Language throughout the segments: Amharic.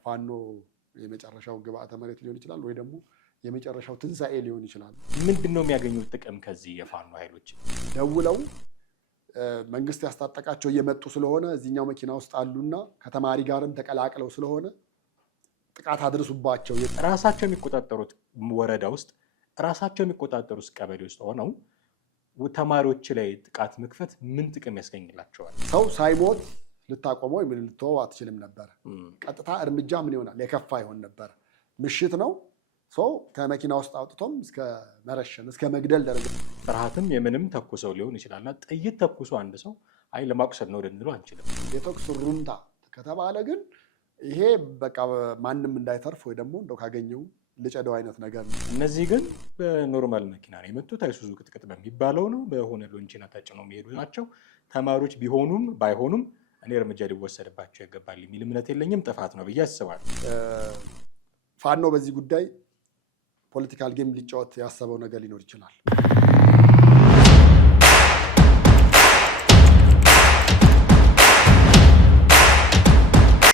የፋኖ የመጨረሻው ግብአተ መሬት ሊሆን ይችላል ወይ ደግሞ የመጨረሻው ትንሳኤ ሊሆን ይችላል። ምንድነው የሚያገኙት ጥቅም ከዚህ የፋኖ ኃይሎች? ደውለው መንግስት ያስታጠቃቸው እየመጡ ስለሆነ እዚህኛው መኪና ውስጥ አሉና ከተማሪ ጋርም ተቀላቅለው ስለሆነ ጥቃት አድርሱባቸው። ራሳቸው የሚቆጣጠሩት ወረዳ ውስጥ ራሳቸው የሚቆጣጠሩት ቀበሌ ውስጥ ሆነው ተማሪዎች ላይ ጥቃት መክፈት ምን ጥቅም ያስገኝላቸዋል? ሰው ሳይሞት ልታቆመው ወይም ልትተወው አትችልም ነበር። ቀጥታ እርምጃ ምን ይሆናል? የከፋ ይሆን ነበር። ምሽት ነው። ሰው ከመኪና ውስጥ አውጥቶም እስከ መረሸን እስከ መግደል ደረጃ ፍርሃትም የምንም ተኩሰው ሊሆን ይችላልና ጥይት ተኩሶ አንድ ሰው አይ ለማቁሰል ነው ልንለው አንችልም። የተኩስ ሩምታ ከተባለ ግን ይሄ በቃ ማንም እንዳይተርፍ ወይ ደግሞ እንደው ካገኘው ልጨደው አይነት ነገር ነው። እነዚህ ግን በኖርማል መኪና ነው የመጡት። አይሱዙ ቅጥቅጥ በሚባለው ነው በሆነ ሎንቺና ተጭነው የሚሄዱ ናቸው። ተማሪዎች ቢሆኑም ባይሆኑም እኔ እርምጃ ሊወሰድባቸው ይገባል የሚል እምነት የለኝም። ጥፋት ነው ብዬ አስባለሁ። ፋኖ በዚህ ጉዳይ ፖለቲካል ጌም ሊጫወት ያሰበው ነገር ሊኖር ይችላል።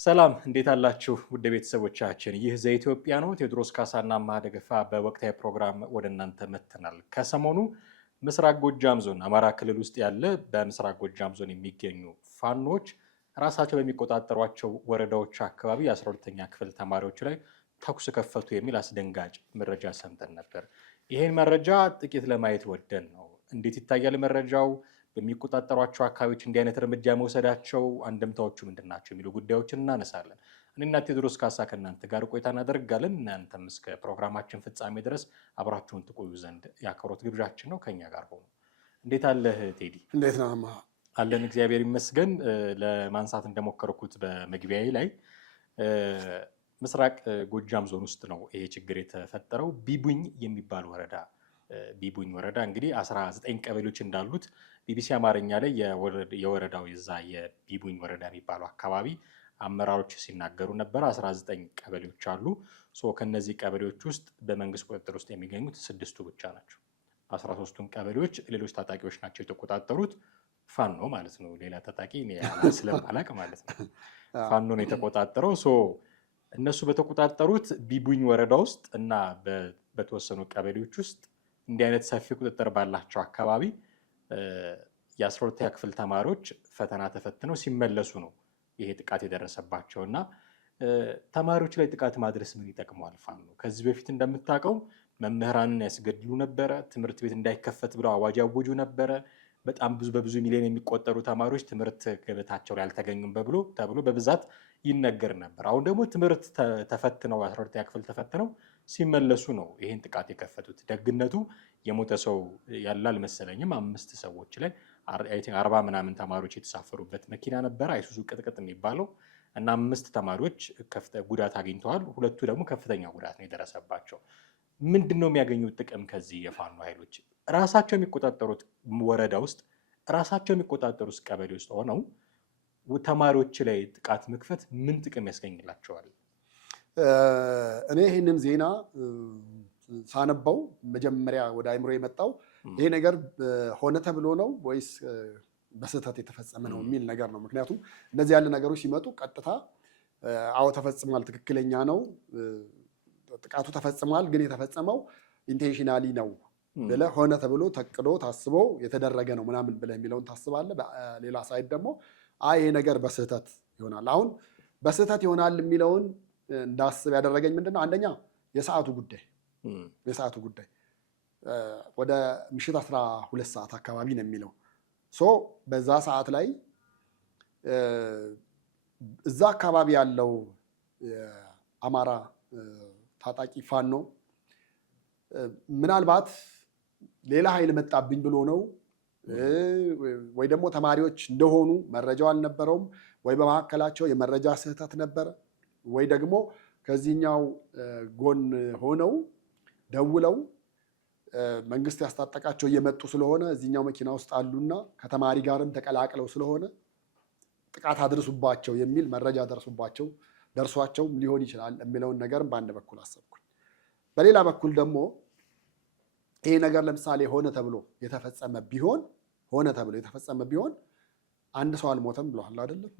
ሰላም እንዴት አላችሁ ውድ ቤተሰቦቻችን? ይህ ዘኢትዮጵያ ነው። ቴዎድሮስ ካሳና ማደገፋ በወቅታዊ ፕሮግራም ወደ እናንተ መጥተናል። ከሰሞኑ ምስራቅ ጎጃም ዞን አማራ ክልል ውስጥ ያለ በምስራቅ ጎጃም ዞን የሚገኙ ፋኖች ራሳቸው በሚቆጣጠሯቸው ወረዳዎች አካባቢ የ12ኛ ክፍል ተማሪዎች ላይ ተኩስ ከፈቱ የሚል አስደንጋጭ መረጃ ሰምተን ነበር። ይህን መረጃ ጥቂት ለማየት ወደን ነው። እንዴት ይታያል መረጃው? በሚቆጣጠሯቸው አካባቢዎች እንዲህ አይነት እርምጃ መውሰዳቸው አንድምታዎቹ ምንድን ናቸው የሚሉ ጉዳዮችን እናነሳለን። እኔና ቴዎድሮስ ካሳ ከእናንተ ጋር ቆይታ እናደርጋለን። እናንተም እስከ ፕሮግራማችን ፍጻሜ ድረስ አብራችሁን ትቆዩ ዘንድ የአክብሮት ግብዣችን ነው። ከኛ ጋር ሆኑ። እንዴት አለህ ቴዲ? እንዴት ነው? አለን እግዚአብሔር ይመስገን። ለማንሳት እንደሞከርኩት በመግቢያዬ ላይ ምስራቅ ጎጃም ዞን ውስጥ ነው ይሄ ችግር የተፈጠረው። ቢቡኝ የሚባል ወረዳ ቢቡኝ ወረዳ እንግዲህ 19 ቀበሌዎች እንዳሉት ቢቢሲ አማርኛ ላይ የወረዳው የዛ የቢቡኝ ወረዳ የሚባለው አካባቢ አመራሮች ሲናገሩ ነበር። 19 ቀበሌዎች አሉ። ከነዚህ ቀበሌዎች ውስጥ በመንግስት ቁጥጥር ውስጥ የሚገኙት 6ቱ ብቻ ናቸው። 13ቱን ቀበሌዎች ሌሎች ታጣቂዎች ናቸው የተቆጣጠሩት። ፋኖ ማለት ነው። ሌላ ታጣቂ ስለማላቅ ማለት ነው። ፋኖ ነው የተቆጣጠረው። እነሱ በተቆጣጠሩት ቢቡኝ ወረዳ ውስጥ እና በተወሰኑ ቀበሌዎች ውስጥ እንዲህ አይነት ሰፊ ቁጥጥር ባላቸው አካባቢ የ12ኛ ክፍል ተማሪዎች ፈተና ተፈትነው ሲመለሱ ነው ይሄ ጥቃት የደረሰባቸው። እና ተማሪዎች ላይ ጥቃት ማድረስ ምን ይጠቅመዋል? ፋኖ ከዚህ በፊት እንደምታውቀው መምህራንን ያስገድሉ ነበረ። ትምህርት ቤት እንዳይከፈት ብለው አዋጅ ያወጁ ነበረ። በጣም በብዙ ሚሊዮን የሚቆጠሩ ተማሪዎች ትምህርት ገበታቸው ላይ አልተገኙም ተብሎ በብዛት ይነገር ነበር። አሁን ደግሞ ትምህርት ተፈትነው 12ኛ ክፍል ተፈትነው ሲመለሱ ነው ይህን ጥቃት የከፈቱት። ደግነቱ የሞተ ሰው ያለ አልመሰለኝም። 5 ሰዎች ላይ 40 ምናምን ተማሪዎች የተሳፈሩበት መኪና ነበር፣ አይሱዙ ቅጥቅጥ የሚባለው እና 5 ተማሪዎች ጉዳት አግኝተዋል። 2ቱ ደግሞ ከፍተኛ ጉዳት ነው የደረሰባቸው። ምንድን ነው የሚያገኙት ጥቅም ከዚህ የፋኖ ኃይሎች? ራሳቸው የሚቆጣጠሩት ወረዳ ውስጥ ራሳቸው የሚቆጣጠሩት ቀበሌ ውስጥ ሆነው ተማሪዎች ላይ ጥቃት መክፈት ምን ጥቅም ያስገኝላቸዋል? እኔ ይህንን ዜና ሳነባው መጀመሪያ ወደ አይምሮ የመጣው ይሄ ነገር ሆነ ተብሎ ነው ወይስ በስህተት የተፈጸመ ነው የሚል ነገር ነው። ምክንያቱም እንደዚህ ያለ ነገሮች ሲመጡ ቀጥታ አዎ ተፈጽሟል፣ ትክክለኛ ነው፣ ጥቃቱ ተፈጽሟል፣ ግን የተፈጸመው ኢንቴንሽናሊ ነው ብለህ ሆነ ተብሎ ተቅዶ ታስቦ የተደረገ ነው ምናምን ብለህ የሚለውን ታስባለህ። በሌላ ሳይድ ደግሞ ይሄ ነገር በስህተት ይሆናል። አሁን በስህተት ይሆናል የሚለውን እንዳስብ ያደረገኝ ምንድነው? አንደኛ የሰዓቱ ጉዳይ ወደ ምሽት 12 ሰዓት አካባቢ ነው የሚለው። በዛ ሰዓት ላይ እዛ አካባቢ ያለው የአማራ ታጣቂ ፋኖ ምናልባት ሌላ ኃይል መጣብኝ ብሎ ነው ወይ ደግሞ ተማሪዎች እንደሆኑ መረጃው አልነበረውም፣ ወይ በመካከላቸው የመረጃ ስህተት ነበረ፣ ወይ ደግሞ ከዚህኛው ጎን ሆነው ደውለው መንግስት ያስታጠቃቸው እየመጡ ስለሆነ እዚህኛው መኪና ውስጥ አሉና ከተማሪ ጋርም ተቀላቅለው ስለሆነ ጥቃት አድርሱባቸው የሚል መረጃ ደርሷቸው ሊሆን ይችላል የሚለውን ነገርም በአንድ በኩል አሰብኩኝ። በሌላ በኩል ደግሞ ይሄ ነገር ለምሳሌ ሆነ ተብሎ የተፈጸመ ቢሆን አንድ ሰው አልሞተም ብለዋል አይደለም?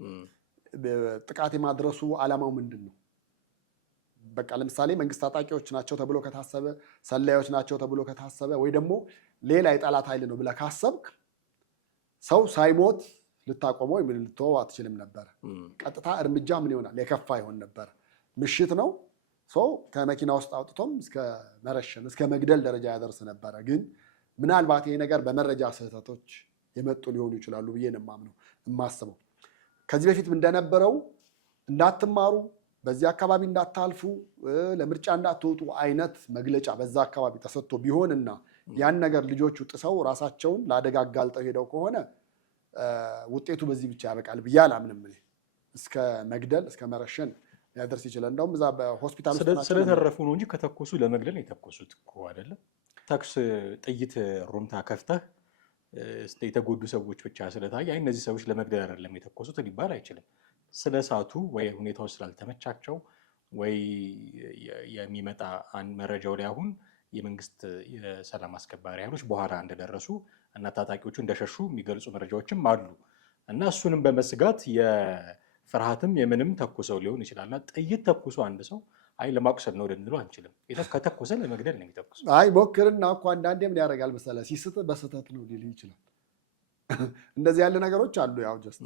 ጥቃት የማድረሱ ዓላማው ምንድን ነው? በቃ ለምሳሌ መንግስት ታጣቂዎች ናቸው ተብሎ ከታሰበ፣ ሰላዮች ናቸው ተብሎ ከታሰበ፣ ወይ ደግሞ ሌላ የጠላት ኃይል ነው ብለህ ካሰብክ ሰው ሳይሞት ልታቆመው ወይም ልትተወው አትችልም ነበር። ቀጥታ እርምጃ ምን ይሆናል? የከፋ ይሆን ነበር። ምሽት ነው፣ ሰው ከመኪና ውስጥ አውጥቶም እስከ መረሸን እስከ መግደል ደረጃ ያደርስ ነበረ። ግን ምናልባት ይሄ ነገር በመረጃ ስህተቶች የመጡ ሊሆኑ ይችላሉ ብዬ ነው የማስበው። ከዚህ በፊት እንደነበረው እንዳትማሩ፣ በዚህ አካባቢ እንዳታልፉ፣ ለምርጫ እንዳትወጡ አይነት መግለጫ በዛ አካባቢ ተሰጥቶ ቢሆንና ያን ነገር ልጆቹ ጥሰው ራሳቸውን ለአደጋ አጋልጠው ሄደው ከሆነ ውጤቱ በዚህ ብቻ ያበቃል ብዬ አላምንም። እስከ መግደል እስከ መረሸን ሊያደርስ ይችላል። እንደውም እዛ በሆስፒታል ስለተረፉ ነው እንጂ ከተኮሱ ለመግደል የተኮሱት እኮ አይደለም። ተኩስ ጥይት ሩምታ ከፍተህ የተጎዱ ሰዎች ብቻ ስለታየ አይ እነዚህ ሰዎች ለመግደል አይደለም የተኮሱት ሊባል አይችልም። ስለ እሳቱ ወይ ሁኔታው ስላልተመቻቸው ወይ የሚመጣ መረጃው ላይ አሁን የመንግስት የሰላም አስከባሪ ኃይሎች በኋላ እንደደረሱ እና ታጣቂዎቹ እንደሸሹ የሚገልጹ መረጃዎችም አሉ እና እሱንም በመስጋት የፍርሃትም የምንም ተኩሰው ሊሆን ይችላልና ጥይት ተኩሶ አንድ ሰው አይ ለማቁሰል ነው ልንለው አንችልም። ከተኮሰ ለመግደል ነው የሚተኩስ። አይ ሞክርና እኮ አንዳንዴ ምን ያደርጋል መሰለህ ሲስት በስህተት ነው ሊል ይችላል። እንደዚህ ያለ ነገሮች አሉ። ያው ጀስት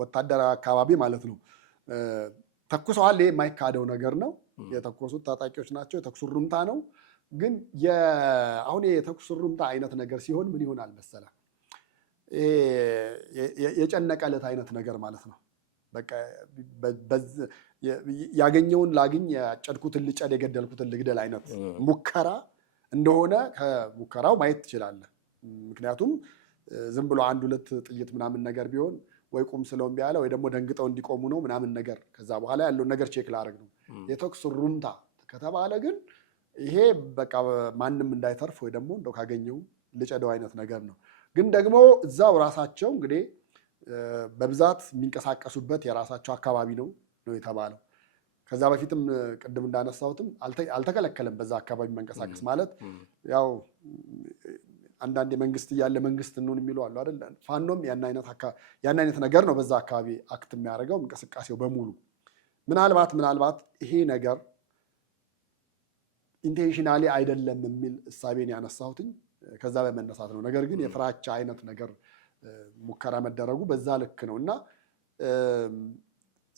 ወታደራዊ አካባቢ ማለት ነው። ተኩሰዋል፣ ይሄ የማይካደው ነገር ነው። የተኮሱት ታጣቂዎች ናቸው። የተኩሱ ሩምታ ነው። ግን አሁን የተኩስ ሩምታ አይነት ነገር ሲሆን ምን ይሆናል መሰለህ የጨነቀለት አይነት ነገር ማለት ነው። በቃ ያገኘውን ላግኝ፣ ያጨድኩትን ልጨድ፣ የገደልኩትን ልግደል አይነት ሙከራ እንደሆነ ከሙከራው ማየት ትችላለህ። ምክንያቱም ዝም ብሎ አንድ ሁለት ጥይት ምናምን ነገር ቢሆን ወይ ቁም ስለው እምቢ አለ ወይ ደግሞ ደንግጠው እንዲቆሙ ነው ምናምን ነገር ከዛ በኋላ ያለውን ነገር ቼክ ላደርግ ነው። የተኩስ ሩምታ ከተባለ ግን ይሄ በቃ ማንም እንዳይተርፍ ወይ ደግሞ እንደው ካገኘው ልጨደው አይነት ነገር ነው። ግን ደግሞ እዛው ራሳቸው እንግዲህ በብዛት የሚንቀሳቀሱበት የራሳቸው አካባቢ ነው የተባለው። ከዛ በፊትም ቅድም እንዳነሳሁትም አልተከለከለም በዛ አካባቢ መንቀሳቀስ ማለት ያው አንዳንድ መንግስት እያለ መንግስት እንሆን የሚሉ አሉ አይደል? ፋኖም ያን አይነት ነገር ነው በዛ አካባቢ አክት የሚያደርገው እንቅስቃሴው በሙሉ። ምናልባት ይሄ ነገር ኢንቴንሽናሊ አይደለም የሚል እሳቤን ያነሳሁትኝ ከዛ በመነሳት ነው። ነገር ግን የፍራቻ አይነት ነገር ሙከራ መደረጉ በዛ ልክ ነው እና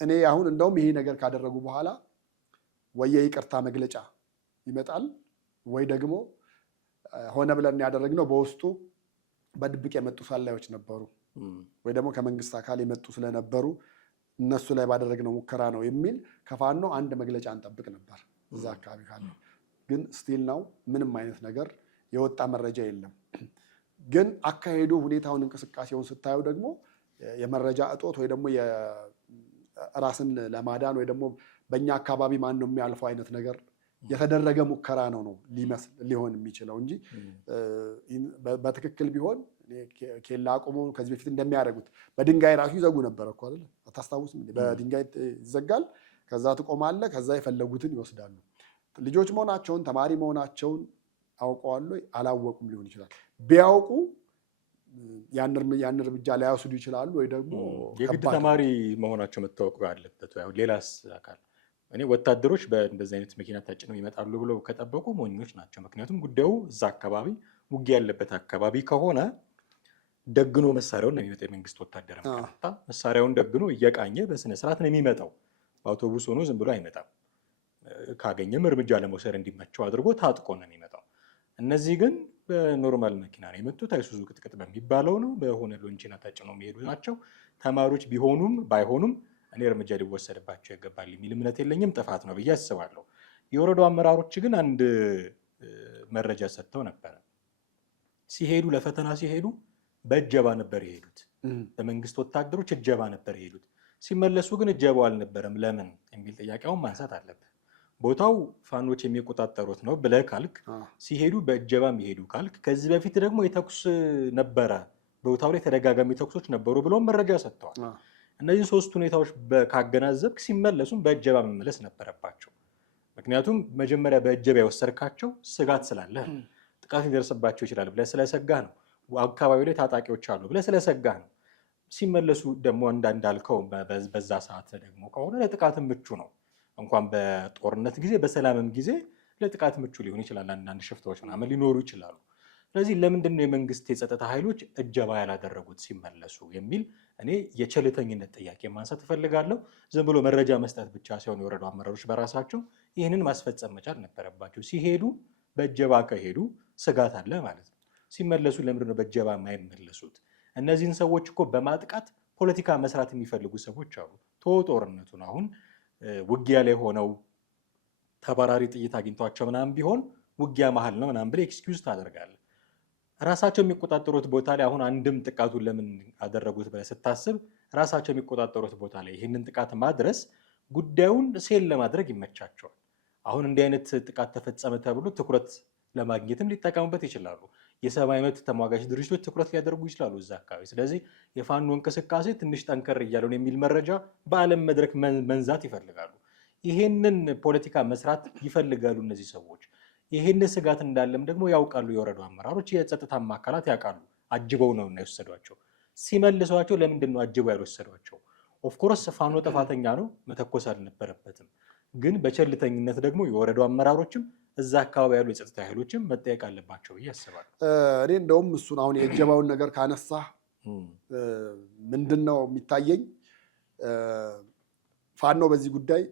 እኔ አሁን እንደውም ይሄ ነገር ካደረጉ በኋላ ወይ የይቅርታ መግለጫ ይመጣል ወይ ደግሞ ሆነ ብለን ያደረግነው በውስጡ በድብቅ የመጡ ሰላዮች ነበሩ ወይ ደግሞ ከመንግስት አካል የመጡ ስለነበሩ እነሱ ላይ ባደረግነው ሙከራ ነው የሚል ከፋኖ አንድ መግለጫ እንጠብቅ ነበር እዛ አካባቢ ካለ። ግን ስቲል ነው ምንም አይነት ነገር የወጣ መረጃ የለም። ግን አካሄዱ ሁኔታውን እንቅስቃሴውን ስታየው ደግሞ የመረጃ እጦት ወይ ደግሞ ራስን ለማዳን ወይ ደግሞ በእኛ አካባቢ ማን ነው የሚያልፈው አይነት ነገር የተደረገ ሙከራ ነው ሊሆን የሚችለው እንጂ በትክክል ቢሆን ኬላ አቁሞ ከዚህ በፊት እንደሚያደርጉት በድንጋይ ራሱ ይዘጉ ነበር እኮ አይደል? አታስታውስም? በድንጋይ ይዘጋል፣ ከዛ ትቆማለህ፣ ከዛ የፈለጉትን ይወስዳሉ። ልጆች መሆናቸውን ተማሪ መሆናቸውን አውቀዋል ወይ አላወቁም ሊሆን ይችላል። ቢያውቁ ያን እርምጃ ላይወስዱ ይችላሉ ወይ ደግሞ የግድ ተማሪ መሆናቸው መታወቅ አለበት። ሌላስ አካል እኔ ወታደሮች በእንደዚህ አይነት መኪና ታጭነው ይመጣሉ ብለው ከጠበቁ ሞኞች ናቸው። ምክንያቱም ጉዳዩ እዛ አካባቢ ውጊያ ያለበት አካባቢ ከሆነ ደግኖ መሳሪያውን ነው የሚመጣው። የመንግስት ወታደር መጣ መሳሪያውን ደግኖ እየቃኘ በስነ ስርዓት ነው የሚመጣው። በአውቶቡስ ሆኖ ዝም ብሎ አይመጣም። ካገኘም እርምጃ ለመውሰድ እንዲመቸው አድርጎ ታጥቆ ነው የሚመጣው። እነዚህ ግን በኖርማል መኪና ነው የመጡት። አይሱዙ ቅጥቅጥ በሚባለው ነው በሆነ ሎንቺና ታጭነው የሚሄዱ ናቸው። ተማሪዎች ቢሆኑም ባይሆኑም እኔ እርምጃ ሊወሰድባቸው ይገባል የሚል እምነት የለኝም። ጥፋት ነው ብዬ አስባለሁ። የወረዳው አመራሮች ግን አንድ መረጃ ሰጥተው ነበረ። ሲሄዱ ለፈተና ሲሄዱ በእጀባ ነበር የሄዱት። በመንግስት ወታደሮች እጀባ ነበር የሄዱት። ሲመለሱ ግን እጀባው አልነበረም። ለምን የሚል ጥያቄውን ማንሳት አለብህ። ቦታው ፋኖች የሚቆጣጠሩት ነው ብለህ ካልክ፣ ሲሄዱ በእጀባ የሚሄዱ ካልክ፣ ከዚህ በፊት ደግሞ የተኩስ ነበረ ቦታው ላይ ተደጋጋሚ ተኩሶች ነበሩ ብለው መረጃ ሰጥተዋል። እነዚህ ሶስት ሁኔታዎች ካገናዘብክ ሲመለሱም በእጀባ መመለስ ነበረባቸው። ምክንያቱም መጀመሪያ በእጀባ የወሰድካቸው ስጋት ስላለህ ጥቃት ሊደርስባቸው ይችላል ብለህ ስለሰጋህ ነው። አካባቢው ላይ ታጣቂዎች አሉ ብለህ ስለሰጋህ ነው። ሲመለሱ ደግሞ እንዳልከው በዛ ሰዓት ደግሞ ከሆነ ለጥቃትም ምቹ ነው። እንኳን በጦርነት ጊዜ በሰላምም ጊዜ ለጥቃት ምቹ ሊሆን ይችላል። አንዳንድ ሽፍታዎች ምናምን ሊኖሩ ይችላሉ። ስለዚህ ለምንድን ነው የመንግስት የጸጥታ ኃይሎች እጀባ ያላደረጉት ሲመለሱ የሚል እኔ የቸልተኝነት ጥያቄ ማንሳት እፈልጋለሁ። ዝም ብሎ መረጃ መስጠት ብቻ ሳይሆን የወረዱ አመራሮች በራሳቸው ይህንን ማስፈጸም መቻል ነበረባቸው። ሲሄዱ በእጀባ ከሄዱ ስጋት አለ ማለት ነው። ሲመለሱ ለምንድን ነው በእጀባ የማይመለሱት? እነዚህን ሰዎች እኮ በማጥቃት ፖለቲካ መስራት የሚፈልጉ ሰዎች አሉ። ጦርነቱን አሁን ውጊያ ላይ ሆነው ተባራሪ ጥይት አግኝቷቸው ምናምን ቢሆን ውጊያ መሀል ነው ምናምን ብለህ ኤክስኪውዝ ታደርጋለህ። ራሳቸው የሚቆጣጠሩት ቦታ ላይ አሁን አንድም ጥቃቱን ለምን አደረጉት ብለህ ስታስብ ራሳቸው የሚቆጣጠሩት ቦታ ላይ ይህንን ጥቃት ማድረስ ጉዳዩን ሴል ለማድረግ ይመቻቸዋል። አሁን እንዲህ አይነት ጥቃት ተፈጸመ ተብሎ ትኩረት ለማግኘትም ሊጠቀሙበት ይችላሉ። የሰብአዊ መብት ተሟጋች ድርጅቶች ትኩረት ሊያደርጉ ይችላሉ እዛ አካባቢ። ስለዚህ የፋኖ እንቅስቃሴ ትንሽ ጠንከር እያለውን የሚል መረጃ በዓለም መድረክ መንዛት ይፈልጋሉ። ይሄንን ፖለቲካ መስራት ይፈልጋሉ እነዚህ ሰዎች። ይህን ስጋት እንዳለም ደግሞ ያውቃሉ የወረዱ አመራሮች፣ የጸጥታ አካላት ያውቃሉ። አጅበው ነው የወሰዷቸው። ሲመልሷቸው ለምንድን ነው አጅበው ያልወሰዷቸው? ኦፍኮርስ ፋኖ ጥፋተኛ ነው፣ መተኮስ አልነበረበትም። ግን በቸልተኝነት ደግሞ የወረዱ አመራሮችም እዛ አካባቢ ያሉ የጸጥታ ኃይሎችም መጠየቅ አለባቸው ብዬ አስባለሁ። እኔ እንደውም እሱን አሁን የእጀባውን ነገር ካነሳ ምንድን ነው የሚታየኝ፣ ፋኖ በዚህ ጉዳይ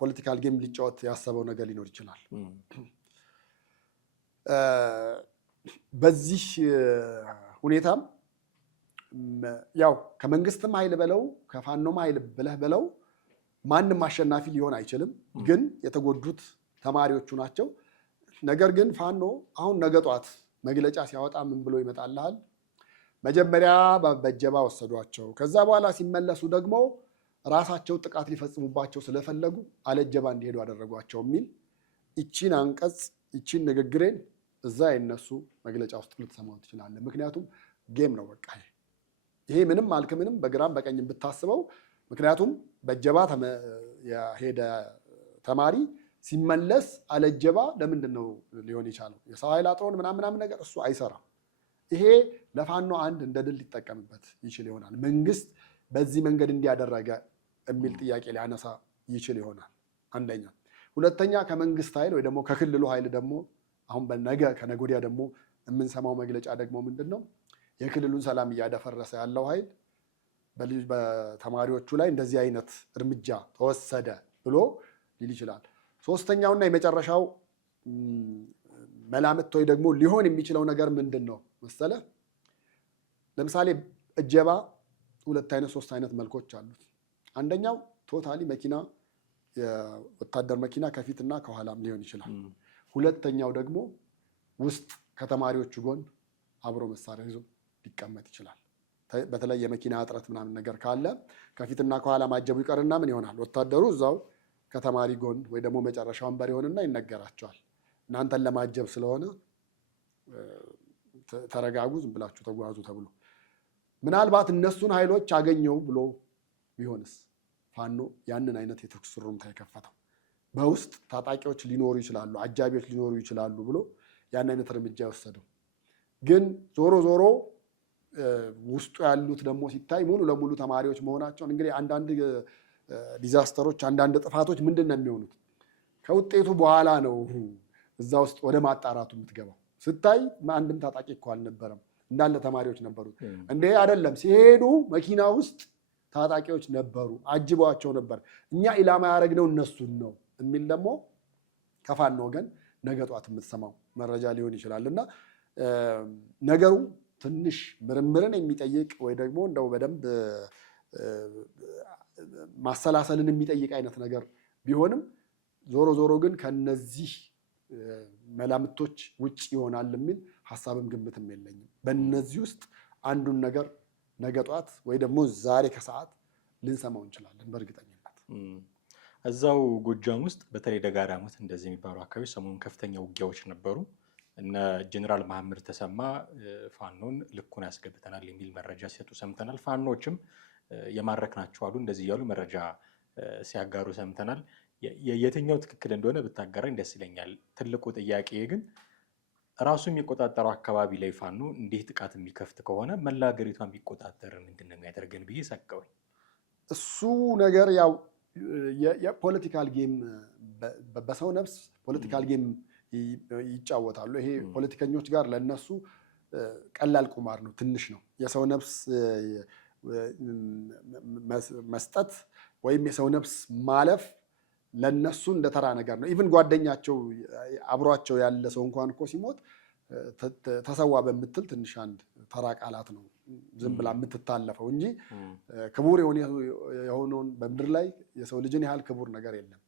ፖለቲካል ጌም ሊጫወት ያሰበው ነገር ሊኖር ይችላል። በዚህ ሁኔታም ያው ከመንግስትም ኃይል በለው ከፋኖም ኃይል ብለህ በለው ማንም አሸናፊ ሊሆን አይችልም። ግን የተጎዱት ተማሪዎቹ ናቸው። ነገር ግን ፋኖ አሁን ነገ ጧት መግለጫ ሲያወጣ ምን ብሎ ይመጣልሃል? መጀመሪያ በእጀባ ወሰዷቸው፣ ከዛ በኋላ ሲመለሱ ደግሞ ራሳቸው ጥቃት ሊፈጽሙባቸው ስለፈለጉ አለጀባ እንዲሄዱ አደረጓቸው የሚል ይቺን አንቀጽ ይቺን ንግግሬን እዛ የነሱ መግለጫ ውስጥ ልትሰማው ትችላለህ። ምክንያቱም ጌም ነው በቃ ይሄ ምንም አልክ ምንም በግራም በቀኝ ብታስበው። ምክንያቱም በእጀባ የሄደ ተማሪ ሲመለስ አለጀባ ለምንድን ነው ሊሆን የቻለው? የሰው ኃይል አጥሮን ምናምን ነገር እሱ አይሰራም። ይሄ ለፋኖ አንድ እንደ ድል ሊጠቀምበት ይችል ይሆናል። መንግስት በዚህ መንገድ እንዲያደረገ የሚል ጥያቄ ሊያነሳ ይችል ይሆናል። አንደኛ። ሁለተኛ ከመንግስት ኃይል ወይ ደግሞ ከክልሉ ኃይል ደግሞ አሁን ከነገ ወዲያ ደግሞ የምንሰማው መግለጫ ደግሞ ምንድን ነው? የክልሉን ሰላም እያደፈረሰ ያለው ኃይል በተማሪዎቹ ላይ እንደዚህ አይነት እርምጃ ተወሰደ ብሎ ሊል ይችላል። ሶስተኛውና የመጨረሻው መላምት ወይ ደግሞ ሊሆን የሚችለው ነገር ምንድን ነው መሰለህ? ለምሳሌ እጀባ ሁለት አይነት ሶስት አይነት መልኮች አሉት። አንደኛው ቶታሊ መኪና የወታደር መኪና ከፊትና ከኋላም ሊሆን ይችላል። ሁለተኛው ደግሞ ውስጥ ከተማሪዎቹ ጎን አብሮ መሳሪያ ይዞ ሊቀመጥ ይችላል። በተለይ የመኪና እጥረት ምናምን ነገር ካለ ከፊትና ከኋላ ማጀቡ ይቀርና ምን ይሆናል? ወታደሩ እዛው ከተማሪ ጎን ወይ ደግሞ መጨረሻ ወንበር ይሆንና ይነገራቸዋል። እናንተን ለማጀብ ስለሆነ ተረጋጉ፣ ዝም ብላችሁ ተጓዙ ተብሎ ምናልባት እነሱን ኃይሎች አገኘው ብሎ ቢሆንስ ፋኖ ያንን አይነት የተኩስ ሩምታ የከፈተው በውስጥ ታጣቂዎች ሊኖሩ ይችላሉ፣ አጃቢዎች ሊኖሩ ይችላሉ ብሎ ያን አይነት እርምጃ የወሰደው ግን ዞሮ ዞሮ ውስጡ ያሉት ደግሞ ሲታይ ሙሉ ለሙሉ ተማሪዎች መሆናቸውን እንግዲህ አንዳንድ ዲዛስተሮች አንዳንድ ጥፋቶች ምንድን ነው የሚሆኑት? ከውጤቱ በኋላ ነው እዛ ውስጥ ወደ ማጣራቱ የምትገባው። ስታይ አንድም ታጣቂ እኮ አልነበረም፣ እንዳለ ተማሪዎች ነበሩት። እንዴ አይደለም፣ ሲሄዱ መኪና ውስጥ ታጣቂዎች ነበሩ፣ አጅበዋቸው ነበር። እኛ ኢላማ ያደረግነው እነሱን ነው የሚል ደግሞ ከፋኖ ወገን ነገ ጧት የምትሰማው መረጃ ሊሆን ይችላል። እና ነገሩ ትንሽ ምርምርን የሚጠይቅ ወይ ደግሞ እንደው በደንብ ማሰላሰልን የሚጠይቅ አይነት ነገር ቢሆንም ዞሮ ዞሮ ግን ከነዚህ መላምቶች ውጭ ይሆናል የሚል ሀሳብም ግምትም የለኝም። በእነዚህ ውስጥ አንዱን ነገር ነገ ጧት ወይ ደግሞ ዛሬ ከሰዓት ልንሰማው እንችላለን በእርግጠኝነት። እዛው ጎጃም ውስጥ በተለይ ደጋዳሞት እንደዚህ የሚባሉ አካባቢ ሰሞኑን ከፍተኛ ውጊያዎች ነበሩ። እነ ጀነራል መሐመድ ተሰማ ፋኖን ልኩን ያስገብተናል የሚል መረጃ ሲሰጡ ሰምተናል። ፋኖችም የማረክናቸው አሉ እንደዚህ እያሉ መረጃ ሲያጋሩ ሰምተናል። የትኛው ትክክል እንደሆነ ብታጋራኝ ደስ ይለኛል። ትልቁ ጥያቄ ግን ራሱ የሚቆጣጠረው አካባቢ ላይ ፋኖ እንዲህ ጥቃት የሚከፍት ከሆነ መላ ሀገሪቷን ቢቆጣጠር ምንድን ነው የሚያደርገን ብዬ ሰቀወኝ። እሱ ነገር ያው የፖለቲካል ጌም በሰው ነፍስ ፖለቲካል ጌም ይጫወታሉ። ይሄ ፖለቲከኞች ጋር ለነሱ ቀላል ቁማር ነው፣ ትንሽ ነው። የሰው ነፍስ መስጠት ወይም የሰው ነፍስ ማለፍ ለነሱ እንደ ተራ ነገር ነው። ኢቭን ጓደኛቸው አብሯቸው ያለ ሰው እንኳን እኮ ሲሞት ተሰዋ በምትል ትንሽ አንድ ተራ ቃላት ነው ዝም ብላ የምትታለፈው እንጂ ክቡር የሆነውን በምድር ላይ የሰው ልጅን ያህል ክቡር ነገር የለም።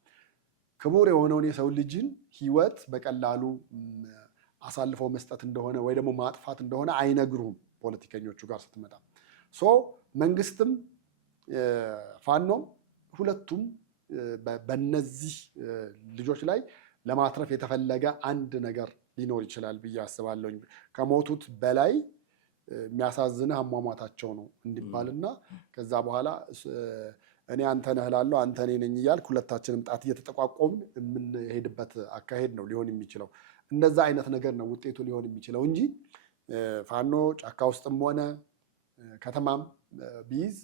ክቡር የሆነውን የሰው ልጅን ሕይወት በቀላሉ አሳልፈው መስጠት እንደሆነ ወይ ደግሞ ማጥፋት እንደሆነ አይነግሩም ፖለቲከኞቹ ጋር ስትመጣ። መንግስትም ፋኖም ሁለቱም በነዚህ ልጆች ላይ ለማትረፍ የተፈለገ አንድ ነገር ሊኖር ይችላል ብዬ አስባለሁ። ከሞቱት በላይ የሚያሳዝንህ አሟሟታቸው ነው እንዲባልና ከዛ በኋላ እኔ አንተ ነህ እላለሁ አንተ እኔ ነኝ እያልክ ሁለታችንም ጣት እየተጠቋቆምን የምንሄድበት አካሄድ ነው ሊሆን የሚችለው። እንደዛ አይነት ነገር ነው ውጤቱ ሊሆን የሚችለው እንጂ ፋኖ ጫካ ውስጥም ሆነ ከተማም ቢይዝ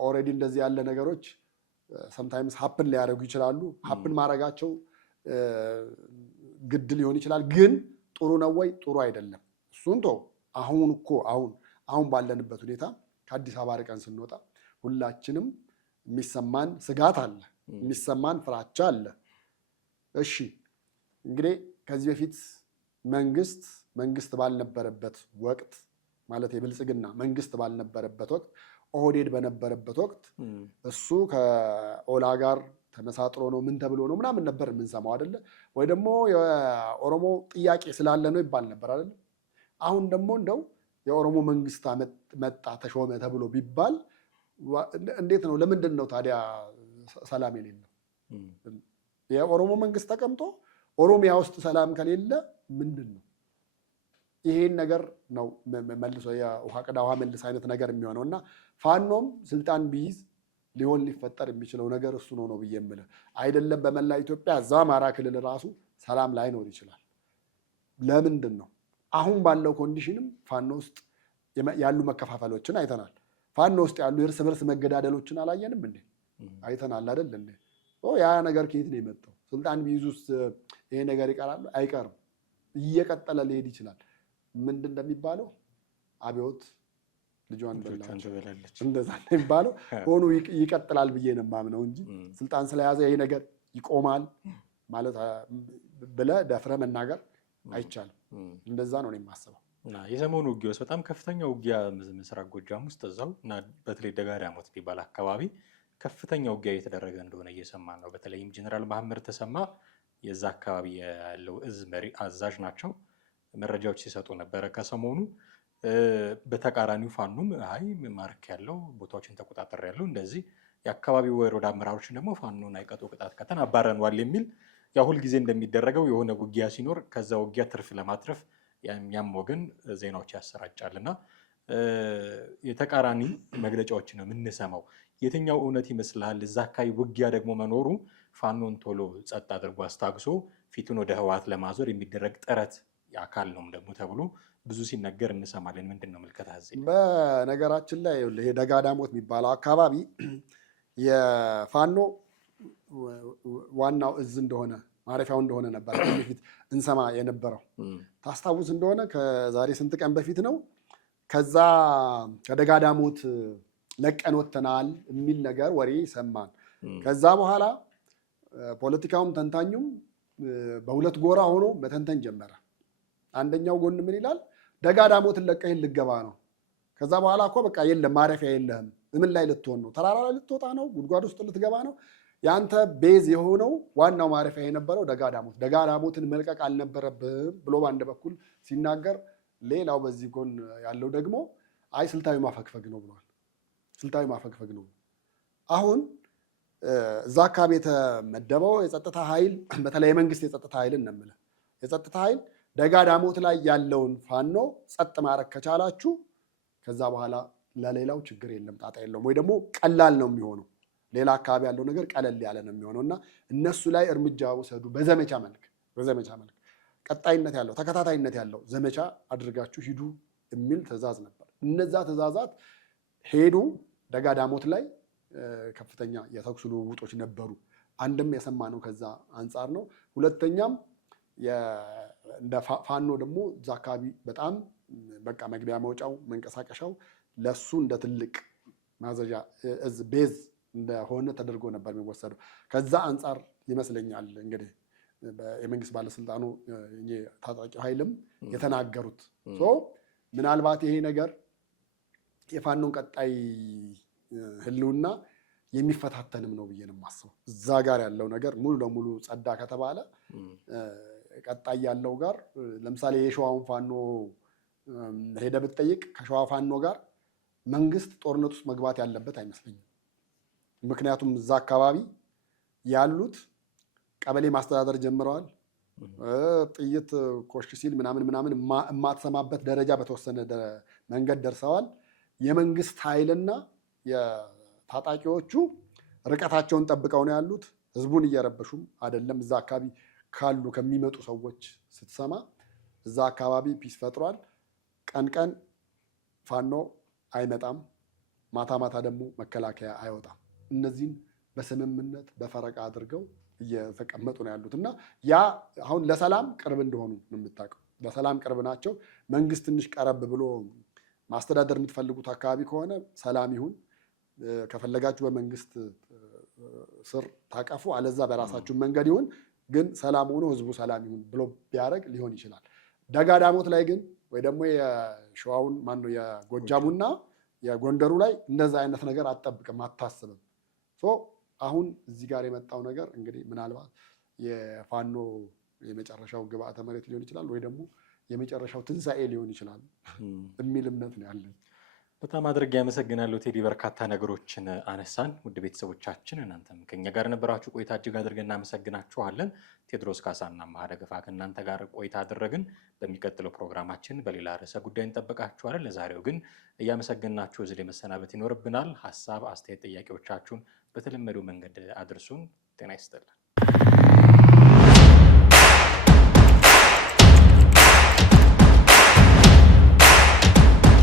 ኦልሬዲ እንደዚህ ያለ ነገሮች ሰምታይምስ ሀፕን ሊያደርጉ ይችላሉ። ሀፕን ማድረጋቸው ግድ ሊሆን ይችላል። ግን ጥሩ ነው ወይ? ጥሩ አይደለም። እሱን ተው። አሁን ባለንበት ሁኔታ ከአዲስ አበባ ርቀን ስንወጣ ሁላችንም የሚሰማን ስጋት አለ፣ የሚሰማን ፍራቻ አለ። እሺ እንግዲህ ከዚህ በፊት መንግስት ባልነበረበት ወቅት ማለት የብልጽግና መንግስት ባልነበረበት ወቅት ኦህዴድ በነበረበት ወቅት እሱ ከኦላ ጋር ተመሳጥሮ ነው ምን ተብሎ ነው ምናምን ነበር የምንሰማው አይደለ? ወይ ደግሞ የኦሮሞ ጥያቄ ስላለ ነው ይባል ነበር አይደለ? አሁን ደግሞ እንደው የኦሮሞ መንግስት መጣ ተሾመ ተብሎ ቢባል እንዴት ነው? ለምንድን ነው ታዲያ ሰላም የሌለው? የኦሮሞ መንግስት ተቀምጦ ኦሮሚያ ውስጥ ሰላም ከሌለ ምንድን ነው? ይሄን ነገር ነው መልሶ የውሃ ቅዳ ውሃ መልስ አይነት ነገር የሚሆነው እና ፋኖም ስልጣን ቢይዝ ሊፈጠር የሚችለው ነገር እሱ ነው ብዬ የምልህ አይደለም። በመላ ኢትዮጵያ እዛ አማራ ክልል ራሱ ሰላም ላይኖር ይችላል። ለምንድን ነው? አሁን ባለው ኮንዲሽንም ፋኖ ውስጥ ያሉ መከፋፈሎችን አይተናል። ፋኖ ውስጥ ያሉ የእርስ በርስ መገዳደሎችን አላየንም እንዴ? አይተናል አይደል እንዴ? ያ ነገር ከየት ነው የመጣው? ስልጣን ቢይዙ ውስጥ ይሄ ነገር ይቀራል? አይቀርም። እየቀጠለ ሊሄድ ይችላል። ምንድን እንደሚባለው አብዮት ልጇን በላለች እንደዛ ነው የሚባለው። ሆኖ ይቀጥላል ብዬ ነው የማምነው እንጂ ስልጣን ስለያዘ ይሄ ነገር ይቆማል ማለት ብለህ ደፍረህ መናገር አይቻልም። እንደዛ ነው የማስበው። የሰሞኑ ውጊያዎች በጣም ከፍተኛ ውጊያ ምስራቅ ጎጃም ውስጥ እዛው እና በተለይ ደጋዳሞት የሚባል አካባቢ ከፍተኛ ውጊያ እየተደረገ እንደሆነ እየሰማን ነው። በተለይም ጀነራል መሐመድ ተሰማ የዛ አካባቢ ያለው እዝ መሪ አዛዥ ናቸው። መረጃዎች ሲሰጡ ነበረ ከሰሞኑ። በተቃራኒው ፋኖም አይ ማርክ ያለው ቦታዎችን ተቆጣጠር ያለው እንደዚህ የአካባቢው ወረዳ አመራሮችን ደግሞ ፋኖን አይቀጡ ቅጣት ቀተን አባረንዋል የሚል ያ ሁል ጊዜ እንደሚደረገው የሆነ ውጊያ ሲኖር ከዛ ውጊያ ትርፍ ለማትረፍ ያም ወገን ዜናዎች ያሰራጫልና የተቃራኒ መግለጫዎች ነው የምንሰማው። የትኛው እውነት ይመስልሃል? እዛ አካባቢ ውጊያ ደግሞ መኖሩ ፋኖን ቶሎ ጸጥ አድርጎ አስታግሶ ፊቱን ወደ ህወሓት ለማዞር የሚደረግ ጥረት አካል ነው ደግሞ ተብሎ ብዙ ሲነገር እንሰማለን። ምንድን ነው ምልከታ? በነገራችን ላይ ይሄ ደጋዳሞት የሚባለው አካባቢ የፋኖ ዋናው እዝ እንደሆነ ማረፊያው እንደሆነ ነበር በፊት እንሰማ የነበረው። ታስታውስ እንደሆነ ከዛሬ ስንት ቀን በፊት ነው ከዛ ከደጋዳሞት ለቀን ወጥተናል የሚል ነገር ወሬ ሰማን። ከዛ በኋላ ፖለቲካውም ተንታኙም በሁለት ጎራ ሆኖ መተንተን ጀመረ። አንደኛው ጎን ምን ይላል? ደጋዳሞትን ለቀህ ልገባ ነው። ከዛ በኋላ እኮ በቃ የለም ማረፊያ የለህም። ምን ላይ ልትሆን ነው? ተራራ ላይ ልትወጣ ነው? ጉድጓድ ውስጥ ልትገባ ነው? ያንተ ቤዝ የሆነው ዋናው ማረፊያ የነበረው ደጋዳሞትን መልቀቅ አልነበረብህም ብሎ በአንድ በኩል ሲናገር፣ ሌላው በዚህ ጎን ያለው ደግሞ አይ ስልታዊ ማፈግፈግ ነው ብሏል። ስልታዊ ማፈግፈግ ነው። አሁን እዛ አካባቢ የተመደበው የጸጥታ ኃይል በተለይ የመንግስት የጸጥታ ኃይልን ነው የምልህ የጸጥታ ኃይል ደጋዳሞት ላይ ያለውን ፋኖ ጸጥ ማድረግ ከቻላችሁ ከዛ በኋላ ለሌላው ችግር የለም፣ ጣጣ የለውም፣ ወይ ደግሞ ቀላል ነው የሚሆነው። ሌላ አካባቢ ያለው ነገር ቀለል ያለ ነው የሚሆነው እና እነሱ ላይ እርምጃ ውሰዱ፣ በዘመቻ መልክ ቀጣይነት ያለው ተከታታይነት ያለው ዘመቻ አድርጋችሁ ሂዱ የሚል ትዕዛዝ ነበር። እነዛ ትዕዛዛት ሄዱ። ደጋዳሞት ላይ ከፍተኛ የተኩስ ልውውጦች ነበሩ። አንድም የሰማነው ከዛ አንጻር ነው። ሁለተኛም እንደ ፋኖ ደግሞ እዛ አካባቢ በጣም በቃ መግቢያ መውጫው መንቀሳቀሻው ለሱ እንደ ትልቅ ማዘዣ ቤዝ እንደሆነ ተደርጎ ነበር የሚወሰደው። ከዛ አንጻር ይመስለኛል እንግዲህ የመንግስት ባለስልጣኑ ታጣቂው ኃይልም የተናገሩት ምናልባት ይሄ ነገር የፋኖን ቀጣይ ህልውና የሚፈታተንም ነው ብዬ ነው የማስበው። እዛ ጋር ያለው ነገር ሙሉ ለሙሉ ጸዳ ከተባለ ቀጣይ ያለው ጋር ለምሳሌ የሸዋውን ፋኖ ሄደ ብትጠይቅ ከሸዋ ፋኖ ጋር መንግስት ጦርነት ውስጥ መግባት ያለበት አይመስለኝም። ምክንያቱም እዛ አካባቢ ያሉት ቀበሌ ማስተዳደር ጀምረዋል። ጥይት ኮሽ ሲል ምናምን የማትሰማበት ደረጃ በተወሰነ መንገድ ደርሰዋል። የመንግስት ኃይልና የታጣቂዎቹ ርቀታቸውን ጠብቀው ነው ያሉት። ህዝቡን እየረበሹም አይደለም። እዛ አካባቢ ካሉ ከሚመጡ ሰዎች ስትሰማ እዛ አካባቢ ፒስ ፈጥሯል። ቀን ቀን ፋኖ አይመጣም፣ ማታ ማታ ደግሞ መከላከያ አይወጣም። እነዚህን በስምምነት በፈረቃ አድርገው እየተቀመጡ ነው ያሉት እና ያ አሁን ለሰላም ቅርብ እንደሆኑ ነው የምታውቀው። ለሰላም ቅርብ ናቸው። መንግስት ትንሽ ቀረብ ብሎ ማስተዳደር የምትፈልጉት አካባቢ ከሆነ ሰላም ይሁን፣ ከፈለጋችሁ በመንግስት ስር ታቀፉ፣ አለዛ በራሳችሁ መንገድ ይሁን፣ ግን ሰላም ሆኖ ህዝቡ ሰላም ይሁን ብሎ ቢያደርግ ሊሆን ይችላል። ደጋዳሞት ላይ ግን ወይ ደግሞ የሸዋውን ማነው የጎጃሙና የጎንደሩ ላይ እንደዛ አይነት ነገር አትጠብቅም፣ አታስብም። አሁን እዚህ ጋር የመጣው ነገር እንግዲህ ምናልባት የፋኖ የመጨረሻው ግብአተ መሬት ሊሆን ይችላል ወይ ደግሞ የመጨረሻው ትንሣኤ ሊሆን ይችላል የሚል እምነት ነው ያለን። በጣም አድርጌ ያመሰግናለሁ ቴዲ። በርካታ ነገሮችን አነሳን። ውድ ቤተሰቦቻችን እናንተም ከኛ ጋር ነበራችሁ ቆይታ እጅግ አድርገን እናመሰግናችኋለን። ቴዎድሮስ ካሳና አምሃ ደገፋ ከእናንተ ጋር ቆይታ አደረግን። በሚቀጥለው ፕሮግራማችን በሌላ ርዕሰ ጉዳይ እንጠብቃችኋለን። ለዛሬው ግን እያመሰግናችሁ እዚህ ላይ መሰናበት ይኖርብናል። ሀሳብ፣ አስተያየት፣ ጥያቄዎቻችሁን በተለመደው መንገድ አድርሱን። ጤና ይስጥልን።